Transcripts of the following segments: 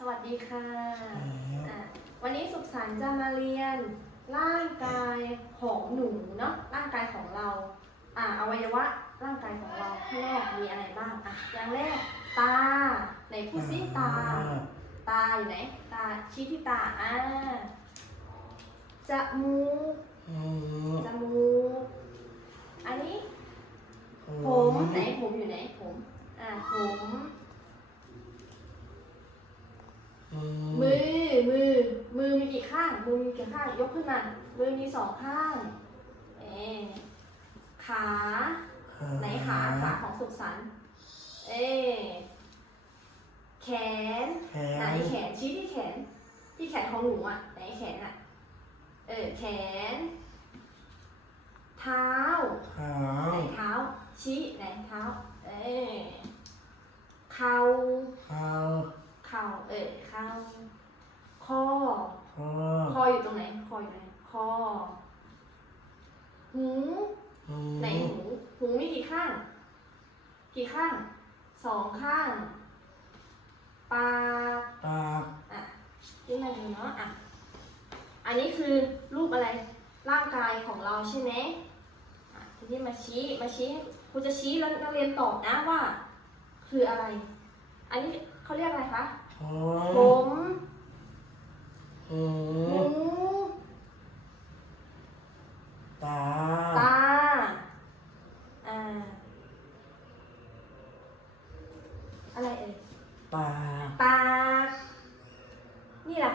สวัสดีค่ะอะ วันนี้สุขสันต์จะมาเรียน ร่างกายของหนูเนาะร่างกายของเรา อ่าอวัยวะร่างกายของเราข้างนอกมีอะไรบ้างอะอย่างแรกตาไหนพูดซิตา ตาอยู่ไหนตาชี้ที่ตาอ่าจมูกจมูกอันนี้ผมไหนผมอยู่ไหนผมอ่าผม มือ มือ มือมี กี่ข้างมือมีกี่ข้างยกขึ้นมามือมีสองข้างเออขาไหนขาขาของสุขสันต์เออแขนแขไหนนแขนชี้ที่แขน ที่แขนของหนูอะไหนแขนอะเออแขน เท้าขาไหนเท้าชี้ไหนเท้า เออเข่า เท้า เข่า เออเข่าคอ คอ คออยู่ตรงไหน คออยู่ไหน คอ หูหูไหนหู หูมีกี่ข้าง กี่ข้าง สองข้าง ปากปากอะที่มาดูเนาะอะ อันนี้คือรูปอะไร ร่างกายของเราใช่ไหมอะทีนี้มาชี้ มาชี้ให้ครูจะชี้แล้วนักเรียนตอบนะว่า คืออะไร อันนี้เขาเรียกอะไรคะ ท้อผงมหู หู ตา ตา อ่า อะไรเอ่ยปากปากนี่ล่ะ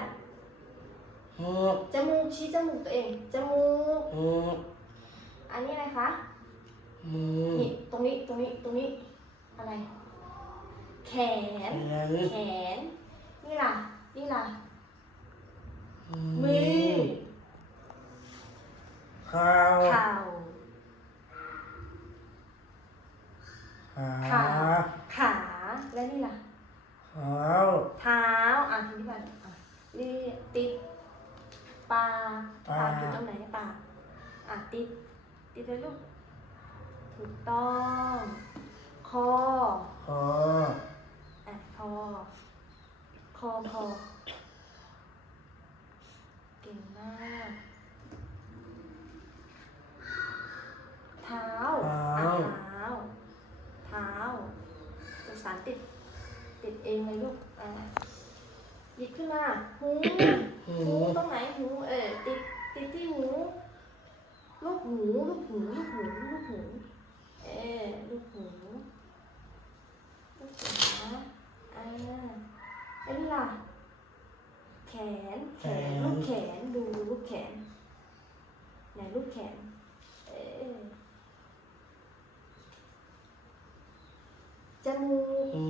หูจมูกชี้จมูกตัวเองจมูกหูอันนี้อะไรคะมือนี่ตรงนี้ตรงนี้ตรงนี้อะไร แขนแขนแขนนี่ล่ะนี่ล่ะมืมือเข่าเข่าขาขาขา และนี่ล่ะ เท้าเท้า อะทีนี้มาอะนี่ติดปากปากอยู่ตรงไหนปากอะติด ติดเลยลูก ถูกต้อง คอ คออะคอ คอพอเก่งมาก เท้าอะเท้า เท้าจะสารติด ติด เองเลยลูกอะหยิบขึ้นมาหูหูหูตรงไหนหูเออติดติดที่หูลูกหูลูกหูลูกหูลูกหูเออลูกหูลูกหูนะอ่าไอ้นี่ล่ะแขนแขนลูกแขนดูลูกแขนไหนลูกแขนเออจมูกหู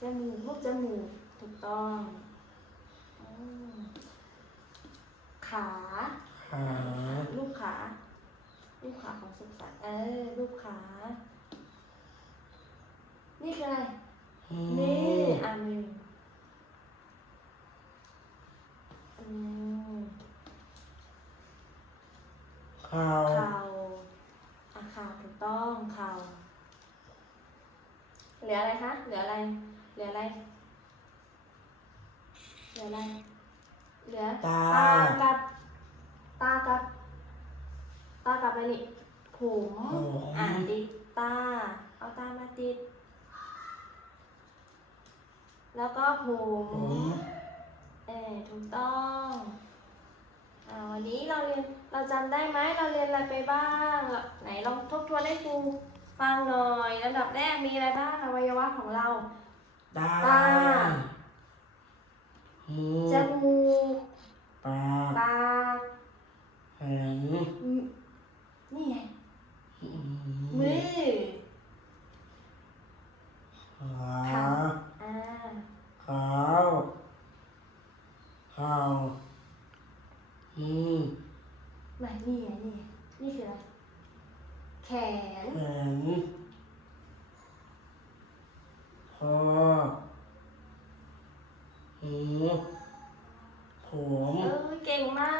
จมูกลูกจมูกถูกต้องอืมขาขาลูกขาลูกขาของสุขสันต์เออลูกขา นี่คืออะไรหูนี่อะมืออืมเข่าเข่าอะเข่าถูกต้องเข่าเหลืออะไรคะเหลืออะไร เหลืออะไร เหลืออะไร เหลือตา กับ ตากับ ตากับอะไรนี่ผมผมอ่านติดตา เอาตามาติด แล้วก็ผมผมเออถูกต้องอ่าวันนี้เราเรียน เราจำได้ไหม เราเรียนอะไรไปบ้างเราไหนลองทบทวนให้ครูฟังหน่อยลำดับแรกมีอะไรบ้างอวัยวะของเรา ตาตาหูจมูกปากปากแขนอืมนี่ไงมืมือขาอ่าขาเข่ามือไม่นี่ไงนี่ไงนี่คืออะไรแขน แขนคอหูผม เออเก่งมา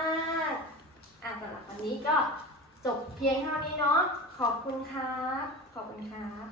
ก อะสำหรับ วันนี้ก็จบเพียงเท่านี้เนาะขอบคุณครับ ขอบคุณครับ